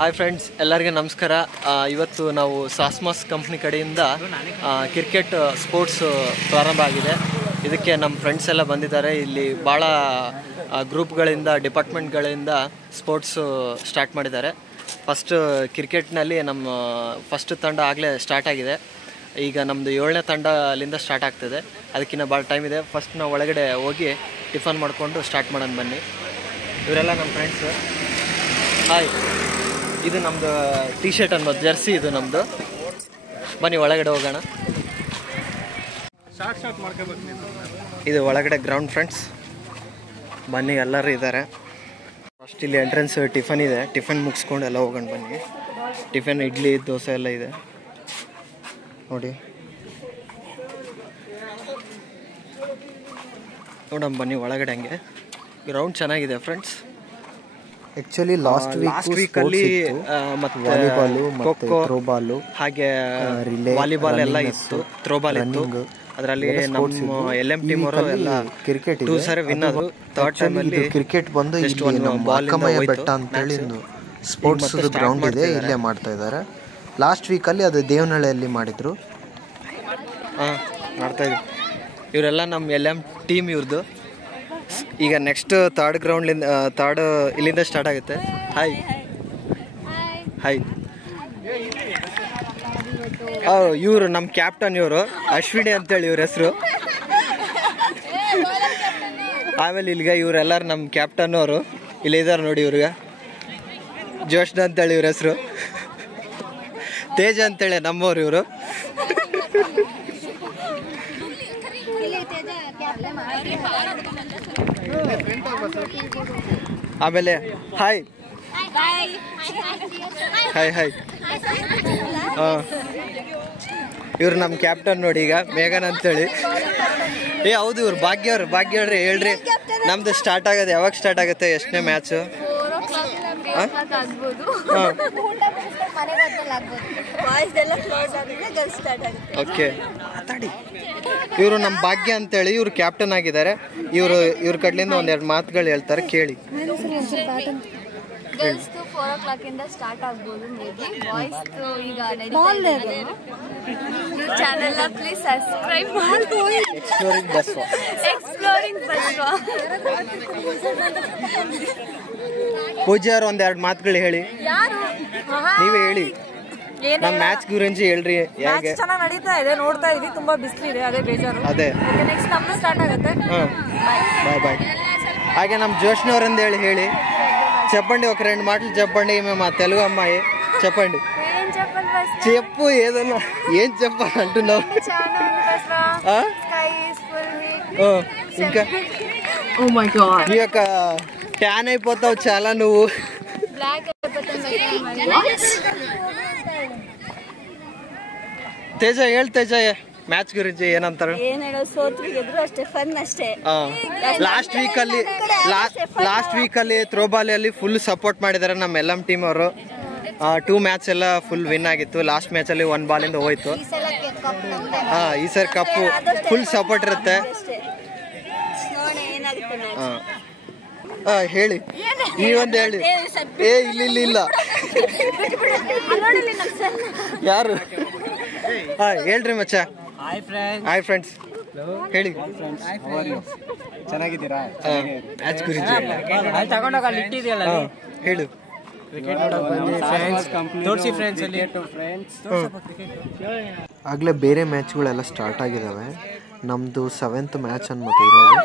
Hi friends, ಎಲ್ಲರಿಗೂ ನಮಸ್ಕಾರ. ಇವತ್ತು ನಾವು ಸಾಸ್ಮಾಸ್ ಕಂಪ್ನಿ ಕಡೆಯಿಂದ ಕ್ರಿಕೆಟ್ ಸ್ಪೋರ್ಟ್ಸ್ ಪ್ರಾರಂಭ ಆಗಿದೆ. ಇದಕ್ಕೆ ನಮ್ಮ ಫ್ರೆಂಡ್ಸ್ ಎಲ್ಲ ಬಂದಿದ್ದಾರೆ. ಇಲ್ಲಿ ಭಾಳ ಗ್ರೂಪ್ಗಳಿಂದ ಡಿಪಾರ್ಟ್ಮೆಂಟ್ಗಳಿಂದ ಸ್ಪೋರ್ಟ್ಸ್ ಸ್ಟಾರ್ಟ್ ಮಾಡಿದ್ದಾರೆ. ಫಸ್ಟ್ ಕ್ರಿಕೆಟ್ನಲ್ಲಿ ನಮ್ಮ ಫಸ್ಟ್ ತಂಡ ಆಗಲೇ ಸ್ಟಾರ್ಟ್ ಆಗಿದೆ. ಈಗ ನಮ್ಮದು 7ನೇ ತಂಡ ಅಲ್ಲಿಂದ ಸ್ಟಾರ್ಟ್ ಆಗ್ತದೆ. ಅದಕ್ಕಿಂತ ಭಾಳ ಟೈಮ್ ಇದೆ. ಫಸ್ಟ್ ನಾವು ಒಳಗಡೆ ಹೋಗಿ ಟಿಫನ್ ಮಾಡಿಕೊಂಡು ಸ್ಟಾರ್ಟ್ ಮಾಡೋಣ ಬನ್ನಿ. ಇವರೆಲ್ಲ ನಮ್ಮ ಫ್ರೆಂಡ್ಸು. ಹಾಯ್, ಇದು ನಮ್ಮದು ಟಿ ಶರ್ಟ್ ಅನ್ನೋದು ಜರ್ಸಿ, ಇದು ನಮ್ಮದು. ಬನ್ನಿ ಒಳಗಡೆ ಹೋಗೋಣ. ಇದು ಒಳಗಡೆ ಗ್ರೌಂಡ್ ಫ್ರೆಂಡ್ಸ್. ಬನ್ನಿ, ಎಲ್ಲರೂ ಇದ್ದಾರೆ. ಫಸ್ಟ್ ಇಲ್ಲಿ ಎಂಟ್ರೆನ್ಸ್ ಟಿಫನ್ ಇದೆ. ಟಿಫನ್ ಮುಗಿಸ್ಕೊಂಡು ಎಲ್ಲ ಹೋಗೋಣ ಬನ್ನಿ. ಟಿಫನ್ ಇಡ್ಲಿ ದೋಸೆ ಎಲ್ಲ ಇದೆ ನೋಡಿ. ನೋಡೋಣ ಬನ್ನಿ ಒಳಗಡೆ. ಹಂಗೆ ಗ್ರೌಂಡ್ ಚೆನ್ನಾಗಿದೆ ಫ್ರೆಂಡ್ಸ್. ಆಕ್ಚುಲಿ ಲಾಸ್ಟ್ ವೀಕಲ್ಲಿ ಮತ್ತು ವಾಲಿಬಾಲು, ಖೋಖೋ, ಥ್ರೋಬಾಲು, ಹಾಗೆ ರಿಲೇ, ವಾಲಿಬಾಲ್ ಎಲ್ಲ ಇತ್ತು, ಥ್ರೋಬಾಲ್ ಇತ್ತು. ಅದರಲ್ಲಿ ನಮ್ಮ LM ಟೀಮ್ ಅವರು ಎಲ್ಲ ಕ್ರಿಕೆಟ್ 2 ಸಾರಿ ವಿನ್ ಆದ್ರು. ಥರ್ಡ್ ಟೈಮ್ ಅಲ್ಲಿ ಕ್ರಿಕೆಟ್ ಬಂದು ಇಲ್ಲಿ ನಮ್ಮ ಅಕ್ಕಮಯ್ಯ ಬೆಟ್ಟ ಅಂತ ಹೇಳಿ ಸ್ಪೋರ್ಟ್ಸ್ ಗ್ರೌಂಡ್ ಇದೆ, ಇಲ್ಲೇ ಮಾಡ್ತಾ ಇದ್ದಾರೆ. ಲಾಸ್ಟ್ ವೀಕಲ್ಲಿ ಅದು ದೇವನಹಳ್ಳಿಯಲ್ಲಿ ಮಾಡಿದ್ರು. ಮಾಡ್ತಾ ಇದ್ವಿ. ಇವರೆಲ್ಲ ನಮ್ಮ LM ಟೀಮ್ ಇವ್ರದ್ದು. ಈಗ ನೆಕ್ಸ್ಟ್ ಥರ್ಡ್ ಇಲ್ಲಿಂದ ಸ್ಟಾರ್ಟ್ ಆಗುತ್ತೆ. Hi hi. ಇವರು ನಮ್ಮ ಕ್ಯಾಪ್ಟನ್, ಇವರು ಅಶ್ವಿನಿ ಅಂತೇಳಿ ಇವ್ರ ಹೆಸರು. ಆಮೇಲೆ ಇಲ್ಲಿಗೆ ಇವರೆಲ್ಲರೂ ನಮ್ಮ ಕ್ಯಾಪ್ಟನ್ ಅವರು ಇಲ್ಲಿದ್ದಾರೆ ನೋಡಿ. ಇವ್ರಿಗೆ ಜೋಶ್ನ ಅಂತೇಳಿ ಇವ್ರ ಹೆಸರು. ತೇಜ ಅಂತೇಳಿ ನಮ್ಮವ್ರು ಇವರು. ಆಮೇಲೆ ಹಾಯ್ ಹಾಯ್ ಹಾಯ್. ಇವ್ರು ನಮ್ಮ ಕ್ಯಾಪ್ಟನ್ ನೋಡಿ, ಈಗ ಮೇಘನ್ ಅಂತೇಳಿ. ಹೌದು, ಇವ್ರು ಭಾಗ್ಯವ್ರಿ. ಹೇಳ್ರಿ, ನಮ್ದು ಸ್ಟಾರ್ಟ್ ಆಗೋದು ಯಾವಾಗ ಸ್ಟಾರ್ಟ್ ಆಗುತ್ತೆ? ಎಷ್ಟನೇ ಮ್ಯಾಚು? ಓಕೆ, ಮಾತಾಡಿ. ಇವರು ನಮ್ಮ ಭಾಗ್ಯ ಅಂತೇಳಿ ಇವ್ರು ಕ್ಯಾಪ್ಟನ್ ಆಗಿದ್ದಾರೆ. ಇವ್ರ ಕಡ್ಲಿಂದ ಒಂದೆರಡು ಮಾತುಗಳು ಹೇಳ್ತಾರೆ, ಕೇಳಿ. ಗರ್ಲ್ಸ್ದು 4 o'clock ಇಂದ ಸ್ಟಾರ್ಟ್ ಆಗ್ಬೋದು. ಮೇಬಿ ಬಾಯ್ಸ್ದು ಈಗ ನಡೀತಾ ಇದೆ. ನೀವು ಚಾನೆಲ್ನ ಪ್ಲೀಸ್ ಸಬ್ಸ್ಕ್ರೈಬ್ ಮಾಡಿ. ಎಕ್ಸ್ಪ್ಲೋರಿಂಗ್ ಬಸ್ವಾ. ಪೂಜಾ ಅವ್ರು ಒಂದೆರಡು ಮಾತುಗಳು ಹೇಳಿ. ನೀವೇ ಹೇಳಿ. ನಮ್ಮ ಮ್ಯಾಚ್ ಗುరించి ಹೇಳ್ರಿ. ಹೇಗೆ ಚೆನ್ನಾಗಿ ನಡೀತಾ ಇದೆ, ನೋಡ್ತಾ ಇದೀವಿ. ತುಂಬಾ ಬಿಸಿಲಿದೆ, ಅದೇ ಬೇಜಾರು. ಅದೇ ನೆಕ್ಸ್ಟ್ ನಮ್ದು ಸ್ಟಾರ್ಟ್ ಆಗುತ್ತೆ. Bye bye. ಹಾಗೆ ನಮ್ಮ జోష్నవరంది ಹೇಳಿ. చెప్పండి, ఒక 2 మాటలు చెప్పండి. మేము మా తెలుగు అమ్మాయి, చెప్పండి. చెప్పు, ఏదన్నా. ఏం చెప్పాలంటున్నావు? ఇంకా ఈ యొక్క ట్యాన్ అయిపోతావు చాలా నువ్వు. తేజ ಹೇಳಿ. ತೇಜ, ಮ್ಯಾಚ್ ಗುరించి ಏನಂತಾರೆ? ಲಾಸ್ಟ್ ವೀಕಲ್ಲಿ ಥ್ರೋಬಾಲ್ ಅಲ್ಲಿ ಫುಲ್ ಸಪೋರ್ಟ್ ಮಾಡಿದ್ದಾರೆ ನಮ್ಮ LM ಟೀಮ್ ಅವರು. 2 ಮ್ಯಾಚ್ ಎಲ್ಲ ಫುಲ್ ವಿನ್ ಆಗಿತ್ತು. ಲಾಸ್ಟ್ ಮ್ಯಾಚ್ ಅಲ್ಲಿ 1 ಬಾಲಿಂದ ಹೋಯ್ತು. ಈ ಸರಿ ಕಪ್ಪು ಫುಲ್ ಸಪೋರ್ಟ್ ಇರುತ್ತೆ. ಹೇಳಿ, ನೀವೊಂದು ಹೇಳಿ. ಇಲ್ಲ ಯಾರು? ಹೇಳ್ರಿ ಮಚ್ಚ. ಹಾಯ್ ಫ್ರೆಂಡ್ಸ್, ಹೇಳಿ. ಚೆನ್ನಾಗಿದ್ದೀರಾ? ಮ್ಯಾಚ್ ಗುరించి ಹೇಳು. ಆಗಲೇ ಬೇರೆ ಮ್ಯಾಚ್ಗಳೆಲ್ಲ ಸ್ಟಾರ್ಟ್ ಆಗಿದ್ದಾವೆ. ನಮ್ಮದು 7th ಮ್ಯಾಚ್ ಅನ್ಬೋದು ಇರೋದು.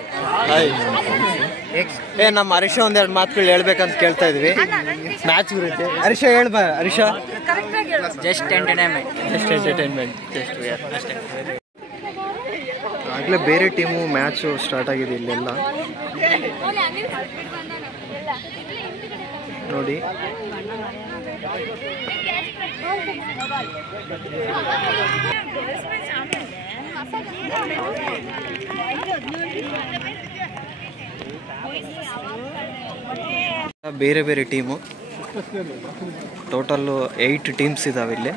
ನಮ್ಮ ಹರೀಶ ಒಂದೆರಡು ಮಾತುಗಳು ಹೇಳ್ಬೇಕಂತ ಕೇಳ್ತಾ ಇದ್ವಿ ಮ್ಯಾಚ್ ಗುరించి. ಹರೀಶ ಹೇಳ್ಬ. Harish, just entertainment. ಆಗಲೇ ಬೇರೆ ಟೀಮು ಮ್ಯಾಚು ಸ್ಟಾರ್ಟ್ ಆಗಿದೆ ಇಲ್ಲೆಲ್ಲ ನೋಡಿ. ಬೇರೆ ಬೇರೆ ಟೀಮು, ಟೋಟಲ್ಲು 8 ಟೀಮ್ಸ್ ಇದಾವೆ ಇಲ್ಲಿ.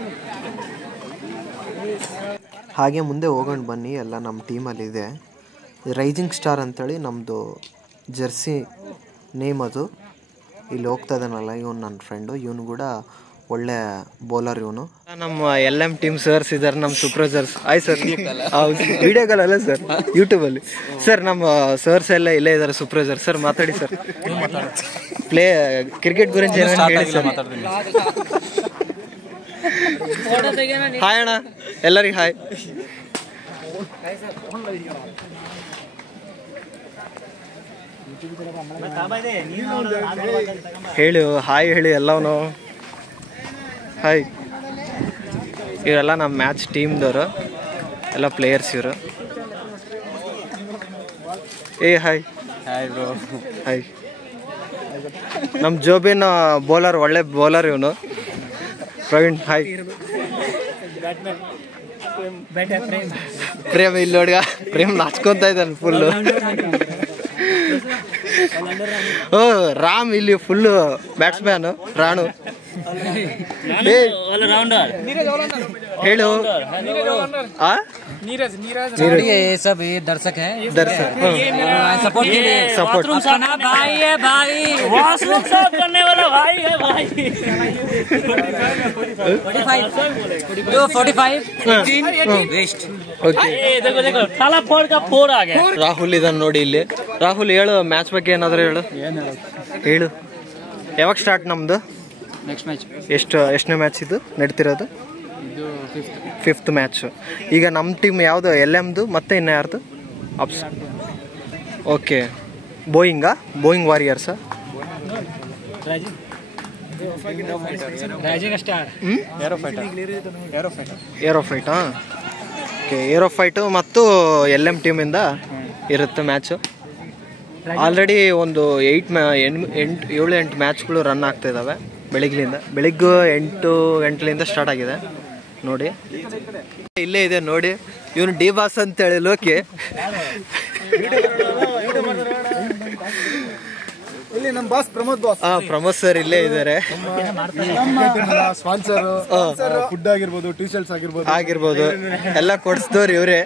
ಹಾಗೆ ಮುಂದೆ ಹೋಗೋಣ ಬನ್ನಿ. ಎಲ್ಲ ನಮ್ಮ ಟೀಮಲ್ಲಿದೆ. ರೈಸಿಂಗ್ ಸ್ಟಾರ್ ಅಂತೇಳಿ ನಮ್ಮದು ಜರ್ಸಿ ನೇಮ್ ಅದು. ಇಲ್ಲಿ ಹೋಗ್ತಾ ಇದ್ದಾನಲ್ಲ ಇವನು ನನ್ನ ಫ್ರೆಂಡು, ಇವನು ಕೂಡ ಒಳ್ಳೆ ಬೌಲರ್ ಇವನು. ನಮ್ಮ LM ಟೀಮ್ ಸರ್ಸ್ ಇದ್ದಾರೆ, ನಮ್ಮ ಸೂಪರ್ವೈಸರ್ಸ್. ಆಯ್ ಸರ್, ವಿಡಿಯೋಗಳಲ್ಲ ಸರ್, ಯೂಟ್ಯೂಬಲ್ಲಿ. ಸರ್ ನಮ್ಮ ಸರ್ಸ್ ಎಲ್ಲ ಇಲ್ಲೇ ಇದ್ದಾರೆ, ಸೂಪರ್ವೈಸರ್. ಸರ್ ಮಾತಾಡಿ ಸರ್, ಕ್ರಿಕೆಟ್ ಗುరించి ಏನೇನು ಹೇಳಿ ಸರ್. ಹಾಯ್ ಅಣ್ಣ, ಎಲ್ಲರಿಗೆ ಹಾಯ್. ಹೇಳು ಹಾಯ್ ಹೇಳಿ ಎಲ್ಲವನು ಹಾಯ್. ಇವರೆಲ್ಲ ನಮ್ಮ ಮ್ಯಾಚ್ ಟೀಮ್ದವರು, ಎಲ್ಲ ಪ್ಲೇಯರ್ಸ್ ಇವರು. Hi hi bro, hi. ನಮ್ಮ ಜೋಬಿನ್ ಬೌಲರ್, ಒಳ್ಳೆ ಬೌಲರ್ ಇವನು, ಪ್ರವೀಣ್. ಹಾಯ್. ಪ್ರೇಮ್ ಇಲ್ಲಿ ನೋಡ್ಗ, ಪ್ರೇಮ್ ನಾಚ್ಕೊಂತ ಇದ್ದಾನೆ ಫುಲ್ಲು. ಓ ರಾಮ್ ಇಲ್ಲಿ ಫುಲ್ಲು ಬ್ಯಾಟ್ಸ್ಮ್ಯಾನು, ರಾಣು. ಹೇಳು. ये सब ये दर्शक है, सपोर्ट के लिए सपोर्ट भाई है भाई, वॉशरूम साफ करने वाला भाई है भाई। 45 वेस्ट। ಓಕೆ, देखो देखो साला 4 का 4 आ गया। ರಾಹುಲ್ ಇದನ್ನ ನೋಡಿ ಇಲ್ಲಿ. ರಾಹುಲ್ ಹೇಳು, ಮ್ಯಾಚ್ ಬಗ್ಗೆ ಏನಾದರೂ ಹೇಳು. ಯಾವಾಗ ಸ್ಟಾರ್ಟ್ ನಮ್ದು नेक्स्ट मैच ಎಷ್ಟನೇ ಮ್ಯಾಚ್ ಇದು ನಡೀತಿರೋದು? 5th match. ಈಗ ನಮ್ಮ ಟೀಮ್ ಯಾವುದು? LMದು ಮತ್ತೆ ಇನ್ನು ಯಾರ್ದು? ಅಪ್ಸ್. ಓಕೆ, ಬೋಯಿಂಗ್ ವಾರಿಯರ್ಸಾ? ಏರೋಫೈಟಾ? ಓಕೆ, ಏರೋಫೈಟು ಮತ್ತು LM ಟೀಮಿಂದ ಇರುತ್ತೆ ಮ್ಯಾಚು. ಆಲ್ರೆಡಿ ಒಂದು 7-8 ಮ್ಯಾಚ್ಗಳು ರನ್ ಆಗ್ತಾ ಇದ್ದಾವೆ ಬೆಳಿಗ್ಗೆ 8 ಗಂಟೆಲಿಂದ ಸ್ಟಾರ್ಟ್ ಆಗಿದೆ ನೋಡಿ. ಇಲ್ಲೇ ಇದೆ ನೋಡಿ, ಇವನು ಡಿ ಬಾಸ್ ಅಂತೇಳಿ ಲೋಕಿ. ಇಲ್ಲಿ ನಮ್ಮ ಬಾಸ್ ಪ್ರಮೋದ್ ಸರ್ ಇಲ್ಲೇ ಇದ್ದಾರೆ. ಸ್ಪಾನ್ಸರ್ ಫುಡ್ ಆಗಿರ್ಬೋದು, ಟಿ ಶರ್ಟ್ಸ್ ಆಗಿರ್ಬೋದು ಎಲ್ಲ ಕೊಡಿಸಿದವ್ರು ಇವರೇ.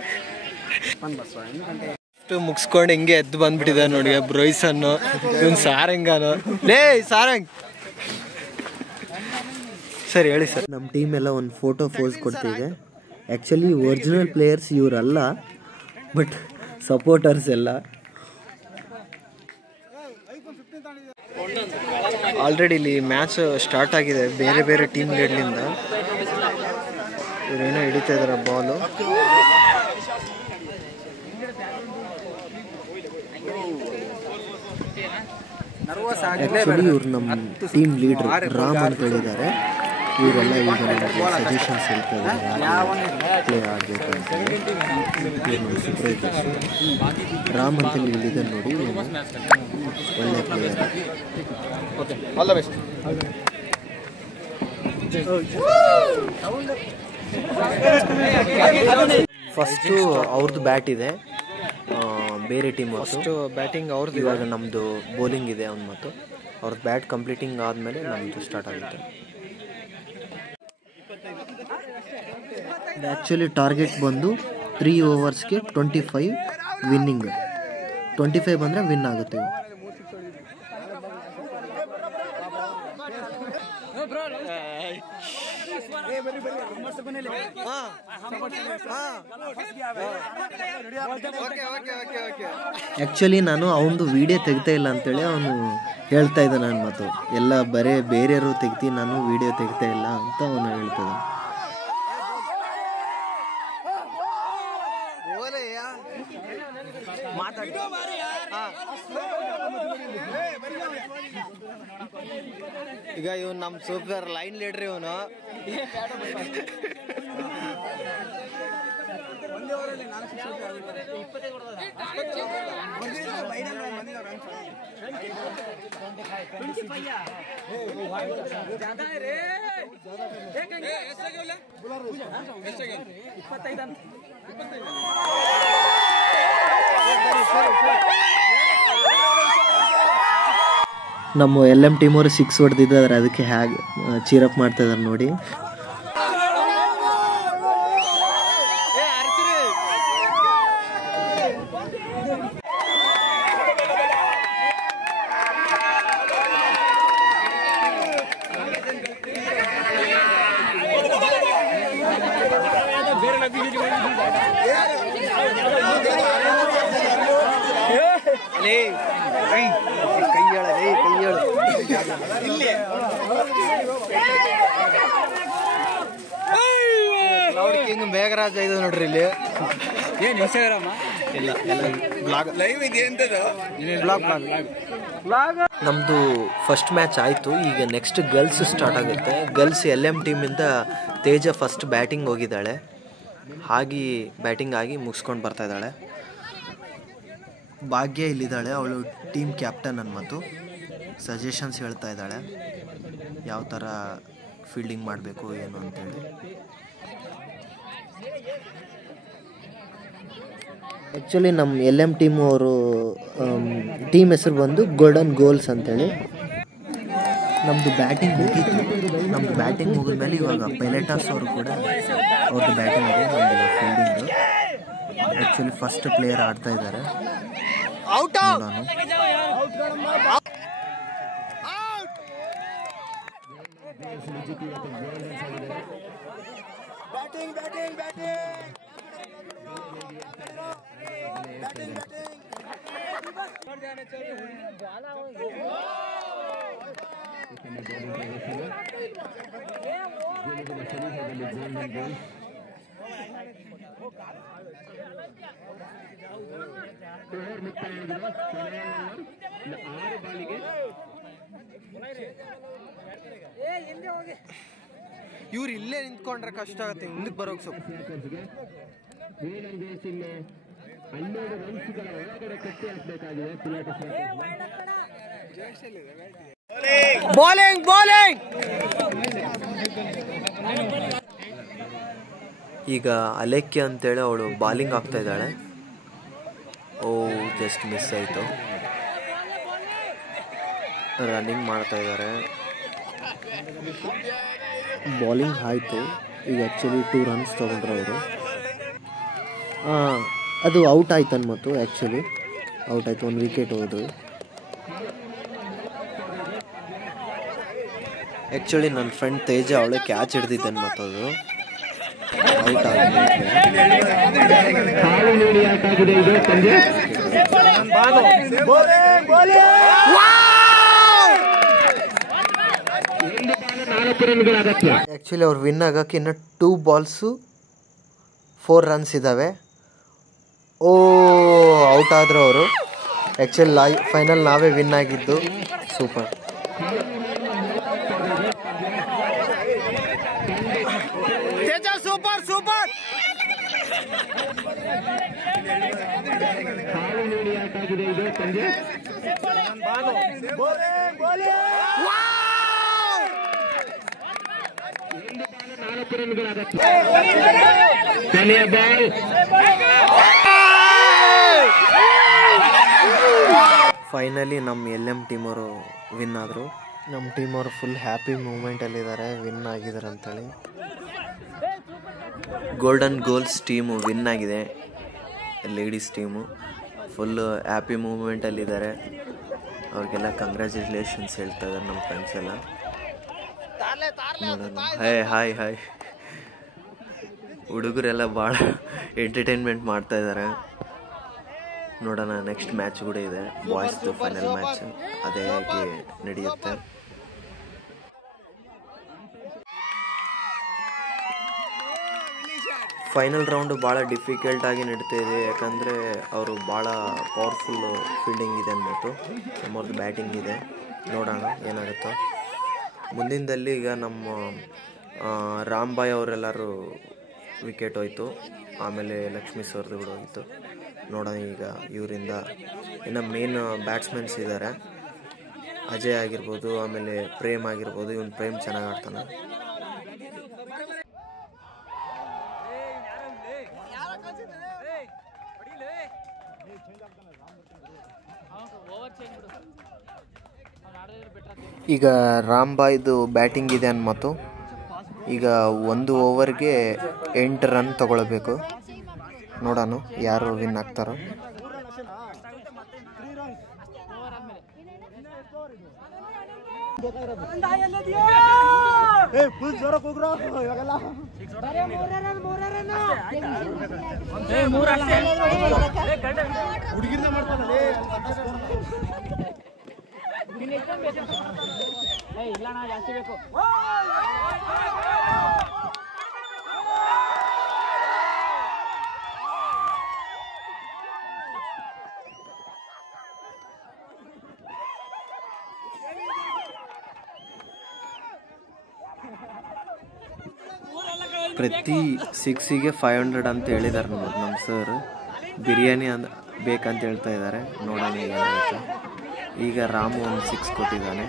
ಮುಗಿಸ್ಕೊಂಡು ಹಿಂಗೆ ಎದ್ದು ಬಂದ್ಬಿಟ್ಟಿದ್ದಾರೆ ನೋಡಿ ಬ್ರೋಯ್ಸನ್ನು. ಇವನ್ ಸಾರಂಗನು, ಲೇ ಸಾರಂಗ್. ಸರಿ ಹೇಳಿ ಸರ್. ನಮ್ಮ ಟೀಮ್ ಎಲ್ಲ ಒಂದು ಫೋಟೋ ಪೋಸ್ ಕೊಡ್ತಿದೆ. ಆ್ಯಕ್ಚುಲಿ ಒರಿಜಿನಲ್ ಪ್ಲೇಯರ್ಸ್ ಇವರಲ್ಲ, ಬಟ್ ಸಪೋರ್ಟರ್ಸ್ ಎಲ್ಲ. ಆಲ್ರೆಡಿ ಇಲ್ಲಿ ಮ್ಯಾಚ್ ಸ್ಟಾರ್ಟ್ ಆಗಿದೆ ಬೇರೆ ಬೇರೆ ಟೀಮ್ಗಳಿಂದ. ಇವರೇನೋ ಹಿಡಿತಾ ಇದಾರೆ ಬಾಲು. ಆ್ಯಕ್ಚುಲಿ ಇವ್ರು ನಮ್ಮ ಟೀಮ್ ಲೀಡ್ರ್ ರಾಮ್ ಅಂತ ಹೇಳಿದ್ದಾರೆ. ಇವರೆಲ್ಲ ಈಗ ನಮಗೆ ಸಜೆಷನ್ಸ್ ಹೇಳ್ತಾ ಇದ್ದಾರೆ ಪ್ಲೇ ಆಗಬೇಕು ಅಂತ. ಇವ್ರು ನಮ್ಮ ಸೂಪರ್ವೈಸರ್ಸ್ ರಾಮ್ ಅಂತ ಹೇಳಿದ್ದಾರೆ ನೋಡಿ, ಒಳ್ಳೆ ಪ್ಲೇಯರ್. ಫಸ್ಟು ಅವ್ರದ್ದು ಬ್ಯಾಟ್ ಇದೆ, ಬೇರೆ ಟೀಮ್ ಫಸ್ಟು ಬ್ಯಾಟಿಂಗ್ ಅವ್ರದ್ದು. ಇವಾಗ ನಮ್ಮದು ಬೌಲಿಂಗ್ ಇದೆ ಅವ್ನು, ಮತ್ತು ಅವ್ರದ್ದು ಬ್ಯಾಟ್ ಕಂಪ್ಲೀಟಿಂಗ್ ಆದಮೇಲೆ ನಮ್ಮದು ಸ್ಟಾರ್ಟ್ ಆಗುತ್ತೆ. ಆ್ಯಕ್ಚುಲಿ ಟಾರ್ಗೆಟ್ ಬಂದು 3 ಓವರ್ಸ್ಗೆ 25 ವಿನ್ನಿಂಗ್. 25 ಬಂದರೆ ವಿನ್ ಆಗುತ್ತೆ. ಆ್ಯಕ್ಚುಲಿ ನಾನು ಅವನದು ವಿಡಿಯೋ ತೆಗಿತಾ ಇಲ್ಲ ಅಂತೇಳಿ ಅವನು ಹೇಳ್ತಾ ಇದ್ದ. ನನ್ನ ಮಾತು ಎಲ್ಲ ಬೇರೆಯವರು ತೆಗ್ತೀನಿ, ನಾನು ವಿಡಿಯೋ ತೆಗಿತಾ ಇಲ್ಲ ಅಂತ ಅವನು ಹೇಳ್ತದ. ಈಗ ಇವನು ನಮ್ಮ ಸೂಪರ್ ಲೈನ್ ಲೀಡ್ರಿ ಇವನು. ನಮ್ಮ LM ಟೀಮವರು 6 ಹೊಡೆದಿದ್ದಾರೆ, ಅದಕ್ಕೆ ಹೇಗೆ ಚೀರಪ್ ಮಾಡ್ತಾ ಇದ್ದಾರೆ ನೋಡಿ. ಹಿಂಗೆ ಮೇಘರಾಜ ಇದು ನೋಡ್ರಿ ಇಲ್ಲಿ. ಏನು ಇನ್ಸ್ಟಾಗ್ರಾಮ? ಇಲ್ಲ ನಮ್ಮದು ಫಸ್ಟ್ ಮ್ಯಾಚ್ ಆಯಿತು. ಈಗ ನೆಕ್ಸ್ಟ್ ಗರ್ಲ್ಸ್ ಸ್ಟಾರ್ಟ್ ಆಗುತ್ತೆ. ಗರ್ಲ್ಸ್ LM ಟೀಮಿಂದ ತೇಜ ಫಸ್ಟ್ ಬ್ಯಾಟಿಂಗ್ ಹೋಗಿದ್ದಾಳೆ. ಬ್ಯಾಟಿಂಗ್ ಆಗಿ ಮುಗಿಸ್ಕೊಂಡು ಬರ್ತಾ ಇದ್ದಾಳೆ. ಭಾಗ್ಯ ಇಲ್ಲಿದ್ದಾಳೆ, ಅವಳು ಟೀಮ್ ಕ್ಯಾಪ್ಟನ್ ಅನ್ಮತ್ತು. ಸಜೆಷನ್ಸ್ ಹೇಳ್ತಾ ಇದ್ದಾಳೆ ಯಾವ ಥರ ಫೀಲ್ಡಿಂಗ್ ಮಾಡಬೇಕು ಏನು ಅಂತೇಳಿ. ಆ್ಯಕ್ಚುಲಿ ನಮ್ಮ LM ಟೀಮು ಅವರು ಟೀಮ್ ಹೆಸರು ಬಂದು ಗೋಲ್ಡನ್ ಗೋಲ್ಸ್ ಅಂತೇಳಿ. ನಮ್ಮದು ಬ್ಯಾಟಿಂಗ್ ಮುಗೀತು. ನಮ್ಮದು ಬ್ಯಾಟಿಂಗ್ ಮುಗಿದ್ಮೇಲೆ ಇವಾಗ ಪೈಲಟಾಸ್ ಅವರು ಕೂಡ ಅವ್ರದ್ದು ಬ್ಯಾಟಿಂಗ್ ಇದೆ, ನಮ್ಮದು ಫೀಲ್ಡಿಂಗು. ಆ್ಯಕ್ಚುಲಿ ಫಸ್ಟ್ ಪ್ಲೇಯರ್ ಆಡ್ತಾ ಇದ್ದಾರೆ. ಇವ್ರು ಇಲ್ಲೇ ನಿಂತ್ಕೊಂಡ್ರೆ ಕಷ್ಟ ಆಗುತ್ತೆ, ಹಿಂದಕ್ಕೆ ಬರೋಕೆ ಸ್ವಲ್ಪ. ಬಾಲಿಂಗ್ ಈಗ ಅಲೆಕ್ಕಿ ಅಂತೇಳಿ ಅವಳು ಬಾಲಿಂಗ್ ಆಗ್ತಾ ಇದ್ದಾಳೆ. ಜಸ್ಟ್ ಮಿಸ್ ಆಯಿತು. ರನ್ನಿಂಗ್ ಮಾಡ್ತಾ ಇದ್ದಾರೆ. ಬಾಲಿಂಗ್ ಆಯಿತು. ಈಗ ಆ್ಯಕ್ಚುಲಿ 2 runs ತೊಗೊಂಡ್ರು ಅವರು. ಅದು ಔಟ್ ಆಯ್ತು ಅನ್ಮತ್ತು. ಆ್ಯಕ್ಚುಲಿ ಔಟ್ ಆಯಿತು, 1 ವಿಕೆಟ್ ಹೋದ್ರು. ಆ್ಯಕ್ಚುಲಿ ನನ್ನ ಫ್ರೆಂಡ್ ತೇಜ ಅವಳೆ ಕ್ಯಾಚ್ ಹಿಡ್ದಿದ್ದೆ ಅನ್ಮತ್ತು. ಅದು ಔಟ್ ಆಗಿದೆ. ಆ್ಯಕ್ಚುಲಿ ಅವ್ರು ವಿನ್ ಆಗಕ್ಕೆ ಇನ್ನು 2 balls 4 runs ಇದ್ದಾವೆ. ಔಟ್ ಆದರು ಅವರು. ಆ್ಯಕ್ಚುಲಿ ಫೈನಲ್ ನಾವೇ ವಿನ್ ಆಗಿದ್ದು. ಸೂಪರ್. ಫೈನಲಿ ನಮ್ಮ LM ಟೀಮವರು ವಿನ್ ಆದರು. ನಮ್ಮ ಟೀಮವರು ಫುಲ್ ಹ್ಯಾಪಿ ಮೂಮೆಂಟಲ್ಲಿದ್ದಾರೆ, ವಿನ್ ಆಗಿದ್ದಾರೆ ಅಂತೇಳಿ. ಗೋಲ್ಡನ್ ಗೋಲ್ಸ್ ಟೀಮು ವಿನ್ ಆಗಿದೆ. ಲೇಡೀಸ್ ಟೀಮು ಫುಲ್ಲು ಹ್ಯಾಪಿ ಮೂಮೆಂಟಲ್ಲಿದ್ದಾರೆ. ಅವ್ರಿಗೆಲ್ಲ ಕಂಗ್ರ್ಯಾಚುಲೇಷನ್ಸ್ ಹೇಳ್ತಾ ಇದ್ದಾರೆ ನಮ್ಮ ಫ್ರೆಂಡ್ಸ್ ಎಲ್ಲ. ಹಾಯ್ ಹುಡುಗರೆಲ್ಲ ಭಾಳ ಎಂಟರ್ಟೈನ್ಮೆಂಟ್ ಮಾಡ್ತಾ ಇದ್ದಾರೆ. ನೋಡೋಣ, ನೆಕ್ಸ್ಟ್ ಮ್ಯಾಚ್ ಕೂಡ ಇದೆ, ಬಾಯ್ಸ್ದು ಫೈನಲ್ ಮ್ಯಾಚ್. ಅದೇ ಹೇಗೆ ನಡೆಯುತ್ತೆ. ಫೈನಲ್ ರೌಂಡು ಭಾಳ ಡಿಫಿಕಲ್ಟಾಗಿ ನಡೀತಾ ಇದೆ. ಯಾಕಂದರೆ ಅವರು ಭಾಳ ಪವರ್ಫುಲ್ ಫೀಲ್ಡಿಂಗ್ ಇದೆ ಅಂದ್ಬಿಟ್ಟು ನಮ್ಮವ್ರದ್ದು ಬ್ಯಾಟಿಂಗ್ ಇದೆ. ನೋಡೋಣ ಏನಾಗುತ್ತೋ ಮುಂದಿನದಲ್ಲಿ. ಈಗ ನಮ್ಮ ರಾಮ್ಬಾಯ್ ಅವರೆಲ್ಲರೂ ವಿಕೆಟ್ ಹೋಯ್ತು. ಆಮೇಲೆ ಲಕ್ಷ್ಮೀ ಸರ್ದು ಕೂಡ ಹೋಯಿತು. ನೋಡೋಣ ಈಗ ಇವರಿಂದ ಇನ್ನು ಮೇನ್ ಬ್ಯಾಟ್ಸ್ಮನ್ಸ್ ಇದ್ದಾರೆ. ಅಜಯ್ ಆಗಿರ್ಬೋದು, ಆಮೇಲೆ ಪ್ರೇಮ್ ಆಗಿರ್ಬೋದು. ಇವನು ಪ್ರೇಮ್ ಚೆನ್ನಾಗಿ ಆಡ್ತಾನೆ. ಈಗ ರಾಮ್ಬಾಯ್ದು ಬ್ಯಾಟಿಂಗ್ ಇದೆ ಅನ್ಮತ್ತು. ಈಗ 1 ಓವರ್ಗೆ 8 ರನ್ ತಗೊಳ್ಬೇಕು. ನೋಡೋಣ ಯಾರು ವಿನ್ ಆಗ್ತಾರೋ. ಫುಲ್ ಜೋರಕ್ಕೆ ಹೋಗ್ರ ಇವಾಗೆಲ್ಲ ಹುಡುಗಿರ್ನ ಮಾಡ್ತಾನಲ್ಲ ಜಾಸ್ತಿ ಬೇಕು. ಪ್ರತಿ 6ಗೆ 500 ಅಂತ ಹೇಳಿದ್ದಾರೆ ನಮ್ಮ ಸರ್. ಬಿರಿಯಾನಿ ಬೇಕಂತ ಹೇಳ್ತಾ ಇದ್ದಾರೆ, ನೋಡೋಣ ಏನಾಗುತ್ತೆ. ಈಗ ರಾಮು ಒಂದು 6 ಕೊಟ್ಟಿದ್ದಾನೆ.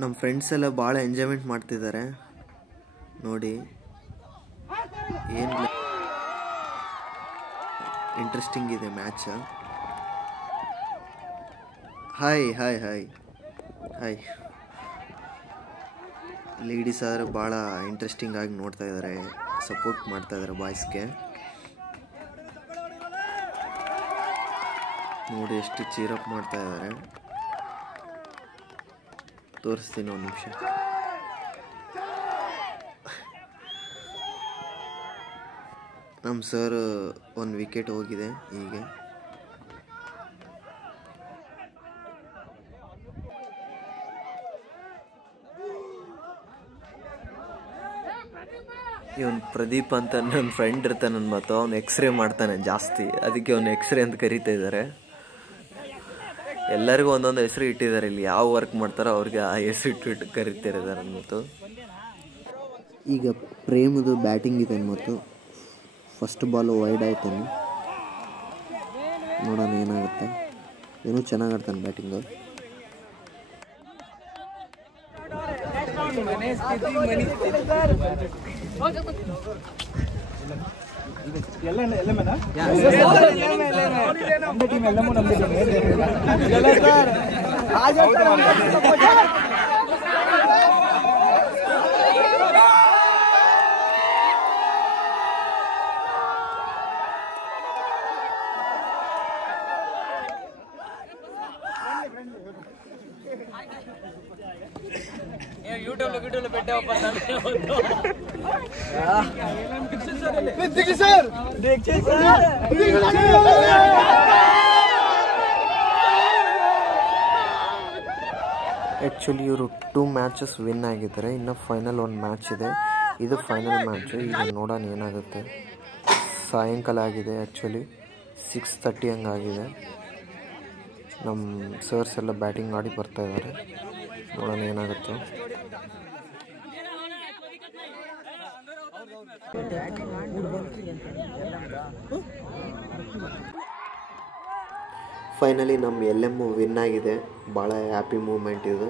ನಮ್ಮ ಫ್ರೆಂಡ್ಸ್ ಎಲ್ಲ ಭಾಳ ಎಂಜಾಯ್ಮೆಂಟ್ ಮಾಡ್ತಿದ್ದಾರೆ ನೋಡಿ. ಏನು ಇಂಟ್ರೆಸ್ಟಿಂಗ್ ಇದೆ match. Hi hi hi hi. Ladies ಆದರೆ ಭಾಳ ಇಂಟ್ರೆಸ್ಟಿಂಗ್ ಆಗಿ ನೋಡ್ತಾ ಇದ್ದಾರೆ, ಸಪೋರ್ಟ್ ಮಾಡ್ತಾ ಇದ್ದಾರೆ ಬಾಯ್ಸ್ಗೆ. ನೋಡಿ ಎಷ್ಟು ಚೀರಪ್ ಮಾಡ್ತಾ ಇದ್ದಾರೆ. ತೋರಿಸ್ತೀನಿ ಒಂದು ನಿಮಿಷ. ನಮ್ಮ ಸರ್ ಒಂದು ವಿಕೆಟ್ ಹೋಗಿದೆ. ಹೀಗೆ ಇವನು ಪ್ರದೀಪ್ ಅಂತ ನನ್ನ ಫ್ರೆಂಡ್ ಇರ್ತಾನೆ ಮತ್ತು ಅವ್ನು ಎಕ್ಸ್ರೇ ಮಾಡ್ತಾನೆ ಜಾಸ್ತಿ, ಅದಕ್ಕೆ ಅವ್ನು ಎಕ್ಸ್ರೇ ಅಂತ ಕರೀತಾ ಇದ್ದಾರೆ. ಎಲ್ಲರಿಗೂ ಒಂದೊಂದು ಹೆಸರು ಇಟ್ಟಿದ್ದಾರೆ, ಇಲ್ಲಿ ಯಾವ ವರ್ಕ್ ಮಾಡ್ತಾರೋ ಅವ್ರಿಗೆ ಆ ಹೆಸರು ಇಟ್ಟು ಕರಿತಿದ್ದಾರೆ ಮತ್ತು. ಈಗ ಪ್ರೇಮದು ಬ್ಯಾಟಿಂಗ್ ಇದೆ ಮತ್ತು ಫಸ್ಟ್ ಬಾಲು ವೈಡ್ ಆಯ್ತಾನೆ. ನೋಡೋಣ ಏನಾಗುತ್ತೆ. ಏನೂ ಚೆನ್ನಾಗಿ ಆಡ್ತಾನೆ ಬ್ಯಾಟಿಂಗು. యూట్యూబ్ పెట్టావు ಆ್ಯಕ್ಚುಲಿ ಇವರು 2 ಮ್ಯಾಚಸ್ ವಿನ್ ಆಗಿದ್ದಾರೆ. ಇನ್ನು ಫೈನಲ್ ಒಂದು ಮ್ಯಾಚ್ ಇದೆ, ಇದು ಫೈನಲ್ ಮ್ಯಾಚು. ಈಗ ನೋಡೋಣ ಏನಾಗುತ್ತೆ. ಸಾಯಂಕಾಲ ಆಗಿದೆ, ಆ್ಯಕ್ಚುಲಿ 6:30 ಹಂಗಾಗಿದೆ. ನಮ್ಮ ಸರ್ಸ್ ಎಲ್ಲ ಬ್ಯಾಟಿಂಗ್ ಆಡಿ ಬರ್ತಾ ಇದ್ದಾರೆ. ನೋಡೋಣ ಏನಾಗುತ್ತೆ. ಫೈನಲಿ ನಮ್ಮ LM ವಿನ್ ಆಗಿದೆ. ಭಾಳ ಹ್ಯಾಪಿ ಮೂಮೆಂಟ್ ಇದು.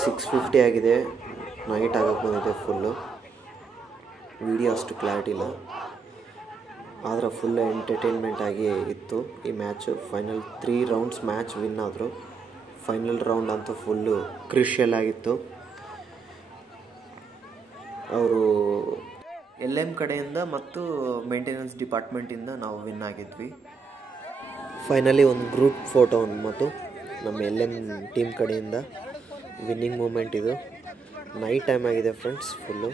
6:50 ಆಗಿದೆ, ನೈಟ್ ಆಗಕ್ಕೆ ಬಂದಿದೆ ಫುಲ್ಲು. ವಿಡಿಯೋ ಅಷ್ಟು ಕ್ಲಾರಿಟಿ ಇಲ್ಲ, ಆದರೆ ಫುಲ್ ಎಂಟರ್ಟೈನ್ಮೆಂಟ್ ಆಗಿ ಇತ್ತು ಈ match. Final 3 rounds match win ಆದರು. ಫೈನಲ್ ರೌಂಡ್ ಅಂತೂ ಫುಲ್ಲು ಕ್ರಿಷಿಯಲ್ ಆಗಿತ್ತು. ಅವರು LM ಕಡೆಯಿಂದ ಮತ್ತು ಮೇಂಟೆನೆನ್ಸ್ ಡಿಪಾರ್ಟ್ಮೆಂಟಿಂದ ನಾವು ವಿನ್ ಆಗಿದ್ವಿ. ಫೈನಲಿ ಒಂದು ಗ್ರೂಪ್ ಫೋಟೋ ಮತ್ತು ನಮ್ಮ LM ಟೀಮ್ ಕಡೆಯಿಂದ ವಿನ್ನಿಂಗ್ ಮೂಮೆಂಟ್ ಇದು. ನೈಟ್ ಟೈಮ್ ಆಗಿದೆ ಫ್ರೆಂಡ್ಸ್ ಫುಲ್ಲು.